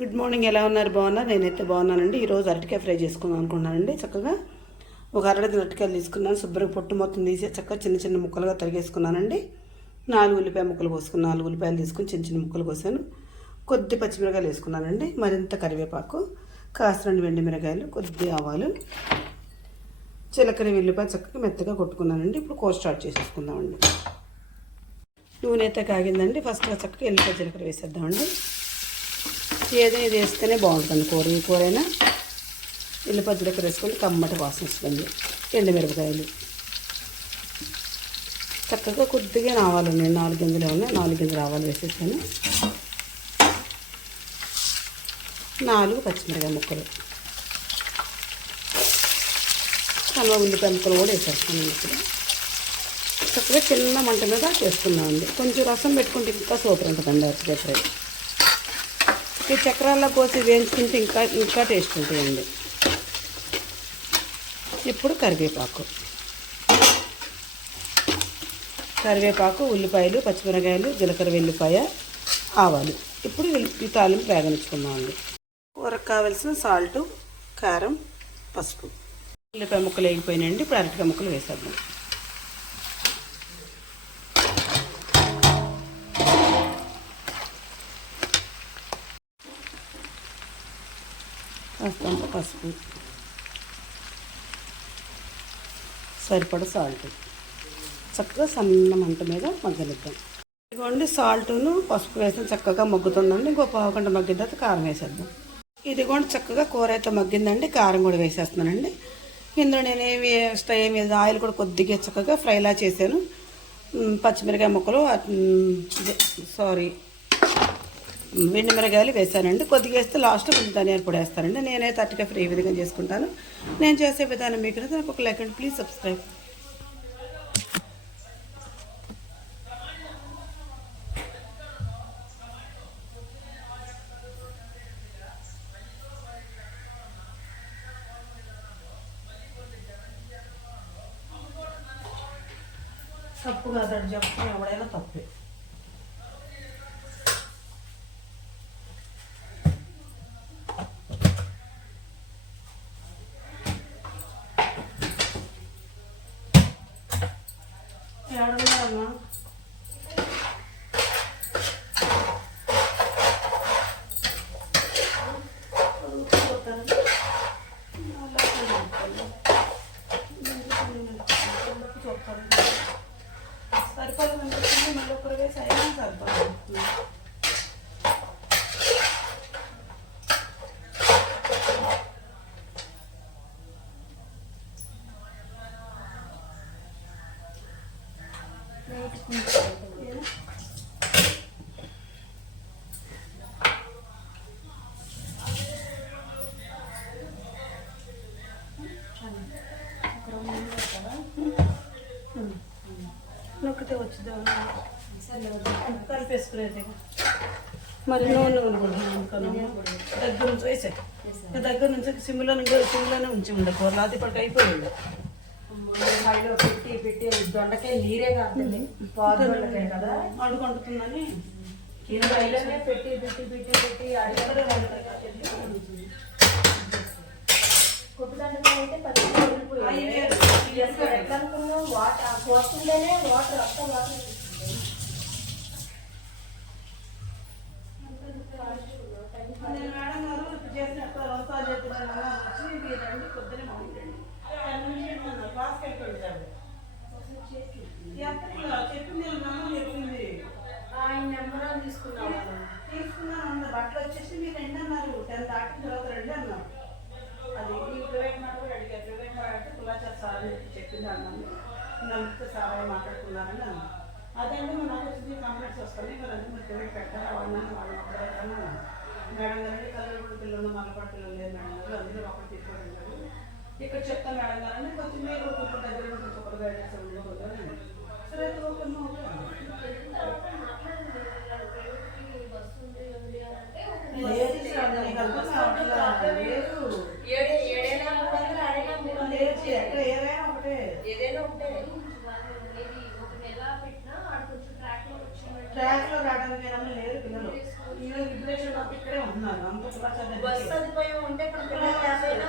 Good morning. ఎలా ఉన్నారు? బాగున్నారు? నేనైతే బాగున్నానండి. ఈరోజు అరటికాయ ఫ్రై చేసుకుందాం అనుకున్నానండి. చక్కగా ఒక అరడజన అరటికాయలు తీసుకున్నాను. శుభ్రంగా పొట్టు మొత్తం తీసి చక్కగా చిన్న చిన్న ముక్కలుగా తరిగేసుకున్నానండి. 4 ఉల్లిపాయ ముక్కలు కోసుకుని 4 ఉల్లిపాయలు తీసుకుని చిన్న చిన్న ముక్కలు కోసాను. కొద్ది పచ్చిమిరకాయలు వేసుకున్నానండి. మరింత కరివేపాకు, కాస్త 2 వెండి మిరకాయలు, కొద్ది ఆవాలు, జీలకర్ర, వెల్లిపాయ చక్కగా మెత్తగా కొట్టుకున్నానండి. ఇప్పుడు కూర స్టార్ట్ చేసేసుకుందామండి. నూనె అయితే కాగిందండి. ఫస్ట్గా చక్కగా ఎల్లిపాయ జీలకర్ర వేసేద్దామండి. ఏదైనా ఇది వేస్తేనే బాగుంటుంది కూర. ఈ కూర అయినా ఎల్లిపాయ జీలకర్ర వేసుకొని కమ్మటి వాసన వస్తుంది. ఎండుమిరపకాయలు చక్కగా కొద్దిగా ఆవాలు ఉన్నాయి. 4 గింజలు ఉన్నాయి. 4 గింజలు ఆవాలు వేసేసాను. 4 పచ్చిమిరకాయ ముక్కలు, కలువ ఉల్లిపాయ ముక్కలు కూడా వేసేస్తాను. ఇప్పుడు చక్కగా చిన్న మంట మీద చేసుకున్నామండి. కొంచెం రసం పెట్టుకుంటే ఇంకా సూపర్ ఉంటుందండి అరటికాయ ఫ్రై. ఈ చక్రాల్లో కోసి వేయించుకుంటే ఇంకా టేస్ట్ ఉంటాయండి. ఇప్పుడు కరివేపాకు, ఉల్లిపాయలు, పచ్చిమిరకాయలు, జీలకర్ర, వెల్లిపాయ, ఆవాలు. ఇప్పుడు ఈ తాలింపు వేగనిచ్చుకుందామండి. కూరకు కావాల్సిన సాల్టు, కారం, పసుపు. ఉల్లిపాయ ముక్కలు వేగిపోయినాయండి. ఇప్పుడు అరటికాయ ముక్కలు వేసేద్దాం. కాస్తంత పసుపు, సరిపడ సాల్ట్. చక్కగా సన్న మంట మీద మగ్గనిద్దాం. ఇదిగోండి సాల్ట్ను పసుపు వేసి చక్కగా మగ్గుతుందండి. ఇంకో పావు గంట మగ్గిన తర్వాత కారం వేసేద్దాం. ఇదిగోండి చక్కగా కూర అయితే మగ్గిందండి. కారం కూడా వేసేస్తున్నానండి. ఇందులో నేను ఏమి ఆయిల్ కూడా కొద్దిగా చక్కగా ఫ్రైలా చేశాను. పచ్చిమిరకాయ ముక్కలు వెండి మిరగాయలు వేసానండి. కొద్దిగా వేస్తే లాస్ట్లో కొంచెం ధనియాల పొడి వేస్తానండి. నేనైతే అరటికాయ ఫ్రై ఈ విధంగా చేసుకుంటాను. నేను చేసే విధానం మీకు నాకు ఒక లైక్ అండి. Please subscribe. తప్పు కాదండి, చెప్పు ఎవడైనా తప్పే. ఏడన్నారమ్మా? సరిపడింది మళ్ళీ ఒకరు వేసి అయినా సరిపడుతుంది. నొక్కితే వచ్చింది కలిపేసుకునేది. మరి నూనె దగ్గర నుంచి వేసే దగ్గర నుంచి సిమ్లోనే ఉంచి ఉండే కూర అది ఇప్పటికి అయిపోయింది. పెట్టి దొండకాయ నీరే కాదండి కదా అడుగుంటుందని పెట్టి కొట్టుదండకాయ అయితే ఎట్లా అనుకున్నాం. వాటర్ పోస్తుంటేనే వాటర్ అంతా వాటర్ నేను మేడం గారు చేసిన రోజులు చెప్తున్నాను. వచ్చి మీరు రండి పొద్దునే బాగుంటండి. క్లాస్కి వెళ్ళిపోయాడు. చెప్పింది చెప్పింది ఆయన నెంబర్ తీసుకున్నాను. బట్టలు వచ్చేసి మీరు రండి అన్నారు. 10 దాటిన తర్వాత రండి అన్నారు. అది ఈ ప్రైవేట్ మాట కూడా అడిగారు. ప్రైవేట్ మాట అంటే కులాచార సార్ చెప్పింది అన్నాను. నమ్మితే సార్ మాట్లాడుకున్నారని అన్నాను. అదంటే నాకు వచ్చి కంప్లైంట్స్ వస్తాయి. మరి అంటే మీరు ప్రైవేట్ పెట్టారా వాళ్ళని అన్నాను. మేడం గారండి కల్లూరు పిల్లలు మల్లపాడు పిల్లలు లేదు మేడం గారు, అందులో ఒకటి తీసుకోవడం గారు ఇక్కడ చెప్తాను మేడం గారండి. కొంచెం మీరు కొంచెం దగ్గర కొంచెం ఒకరు గైడెన్స్ ఉండకూడదు. సరే అయితే ఓకే ట్రాక్ లో రావడానికి లేదు పిల్లలు. రిజర్వేషన్ మాకు ఇక్కడే ఉంటున్నారు అంత బస్ సదుపాయం ఉంటే ఇప్పుడు పిల్లలు లేకపోయినా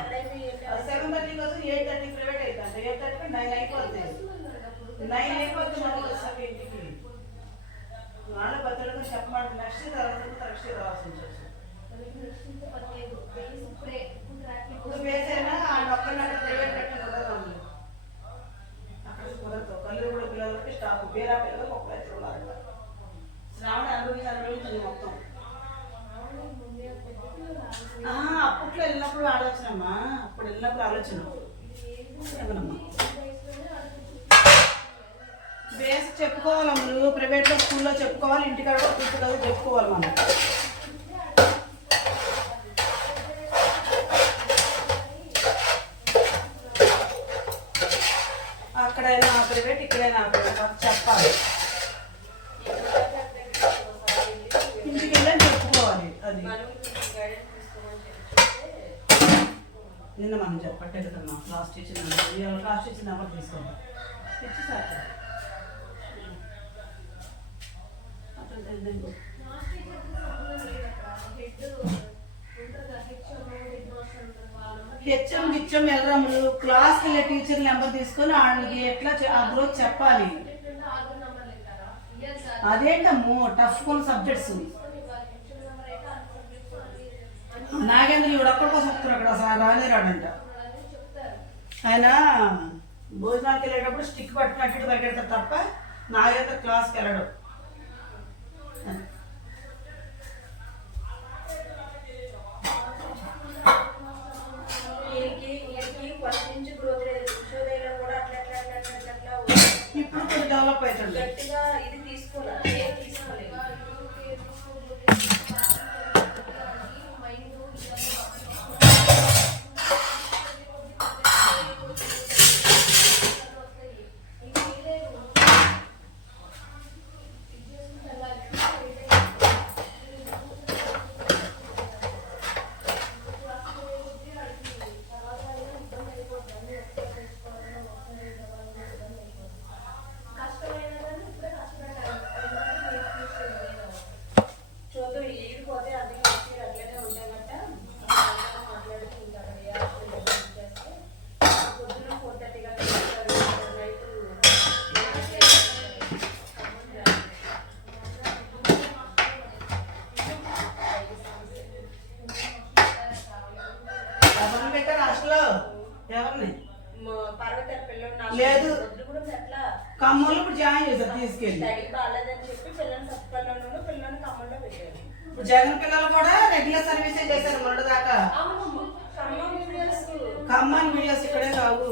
ఎక్కడైతే 7:30 కోసం 8:30 ప్రైవేట్ అవుతుంది 8:30 9 అయిపోతుంది 9 అయిపోతుంది మనం వస్తాం ఇంటికి వాళ్ళ భద్రతగా చెప్పమంటే నెక్స్ట్ తర్వాత నెక్స్ట్ రావాల్సి ఉంటుంది ఇప్పుడు వేసైనా ఆ ఒక్కరిని అక్కడ ప్రైవేట్ కట్టిన కుదరదు అక్కడ కుదరదు కళ్ళు కూడా పిల్లలకి స్టాప్ వేరే పిల్లలకు ఒక లక్ష ఉన్నారంట శ్రావణ అనుభవించింది మొత్తం అప్పట్లో వెళ్ళినప్పుడు ఆలోచనమ్మా అప్పుడు వెళ్ళినప్పుడు ఆలోచన ఏమనమ్మా బేస్ చెప్పుకోవాలి అమ్ములు ప్రైవేట్లో స్కూల్లో చెప్పుకోవాలి ఇంటికాడ పుస్తకాలు చెప్పుకోవాలి మనం అక్కడైనా ప్రైవేట్ ఇక్కడైనా ప్రైవేట్ చెప్పాలి ఇంటికి వెళ్ళని చెప్పుకోవాలి అది నిన్న మనం చెప్పట్లేదు కన్నా class teacher class teacher number తీసుకోవాలి ఇచ్చి సార్ హెచ్ఎం గిచ్ఎం ఎల్రమ్ములు క్లాస్కి వెళ్ళే టీచర్ నెంబర్ తీసుకొని వాళ్ళకి ఎట్లా అందులో చెప్పాలి అదేంటమ్మో టఫ్ కొన్ని సబ్జెక్ట్స్ నాగేంద్ర ఇవిడొక్కడి కోసం వస్తున్నారు అక్కడ అసలు రానే రాడంట ఆయన భోజనానికి వెళ్ళేటప్పుడు స్టిక్ పట్టుకున్నట్టు పరిగెడతారు తప్ప నాగేంద్ర క్లాస్కి వెళ్ళడం ఇప్పుడు కొంచెం డెవలప్ అవుతుంది గట్టిగా ఇది తీసుకోలేదు లేదు ఖమ్మంలో ఇప్పుడు జాయిన్ చేశారు తీసుకెళ్ళి ఇప్పుడు జగన్ పిల్లలు కూడా రెగ్యులర్ సర్వీసే చేశారు మొన్న దాకా ఖమ్మం వీడియోస్ ఇక్కడే రావు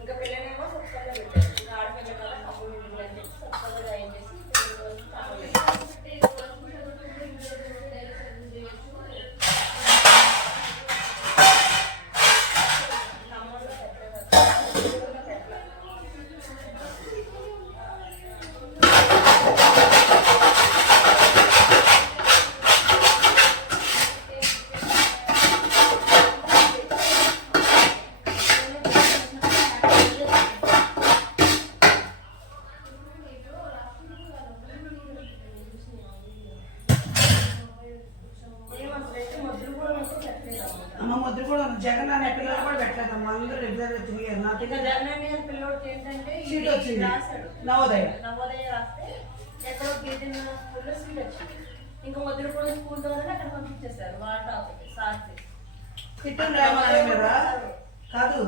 ఇంకా పిల్లలేమో సబ్స్క్రైబ్ పెట్టారు ఆడపిల్ల కదా ఖమ్మం అని చెప్పి సబ్స్క్రైబ్ జాయిన్ చేసి అమ్మ ముద్ర కూడా జగన్ అనే పిల్లలు కూడా పెట్టలేదమ్మా అందరూ రెగ్యులర్ తిరిగారు నా పిల్లోడికి ఏంటంటే సీట్ వచ్చింది రాశాడు నవోదయ రాస్తే ఎక్కడో గిరిజన స్కూల్లో సీట్ వచ్చింది ఇంకా ముద్ర కూడా స్కూల్ ద్వారా అక్కడ పంపించేశారు వాళ్ళ టాపిక్ సార్కి కిట్టం రాయమన్నారా కాదు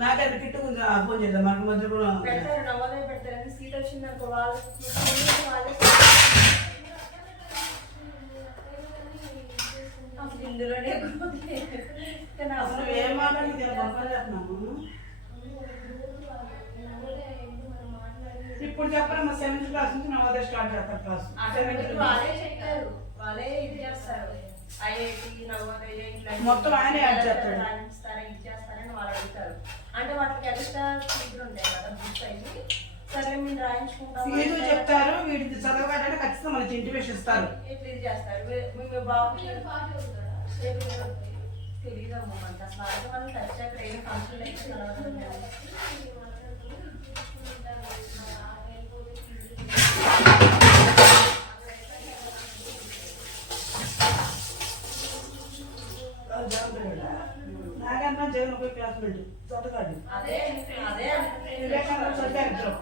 నాకైతే కిట్టు ఫోన్ చేద్దాం మనకు ముద్ర కూడా పెడతారు నవోదయ పెడతారని సీట్ వచ్చింది అనుకో వాళ్ళే ఇందులోనే ఏం మాట్లాడుతున్నాము ఇప్పుడు చెప్పాలమ్మా 7th క్లాస్ నుంచి నవోదయ స్టార్ట్ చేస్తారు క్లాస్ వాళ్ళే చెప్తారు వాళ్ళే ఇది చేస్తారు ఐఐటి నవోదయ మొత్తం ఆయనే యాడ్ చేస్తాడు ఇది చేస్తారని వాళ్ళు అడుగుతారు అంటే వాళ్ళకి ఎక్స్ట్రా ఫీజులు ఉంటాయి కదా బుక్స్ అయ్యి సరే మీరు రాయించుకుంటాం ఫీజు చెప్తారు వీటికి చదవగానే ఖచ్చితంగా మనకి ఇంటిమేషన్ ఇస్తారు ఇట్లా ఇది చేస్తారు మీ బాబుకి తెలియదమ్మా మనకి అసలు ఆడితే మనం టచ్ అక్కడ ఏం ఫంక్షన్ లేదు. నాకన్నా జగన్ ఒక క్లాస్మేట్ చదువుకాడు. అదే అదే వివేకానంద చదివారు ఇద్దరు.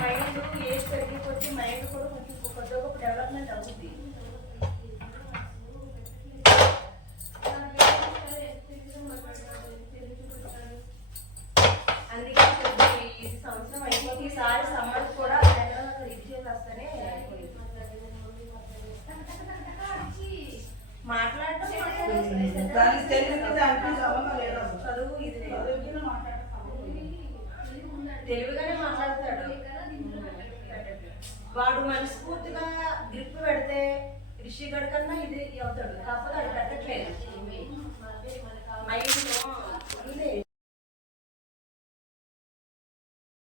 మైండ్ ఏజ్ పెరిగి కొద్ది మైండ్ కూడా కొంచెం కొద్దిగా ఒక డెవలప్మెంట్ అవుతుంది. అందుకే ఈ సంవత్సరం అయిపోతే ఈసారి సమ్మర్ కూడా అక్కడ ఇది చేసేస్తేనే మాట్లాడటం దానికి తెలియదు, దానికి సంబంధం లేదు అసలు. చదువు ఇది లేదు. చదువుకుని మాట్లాడతాం. తెలివిగానే మాట్లాడతాడు వాడు మనస్ఫూర్తిగా గ్రిప్ పెడితే రిషి గడ్ కన్నా ఇది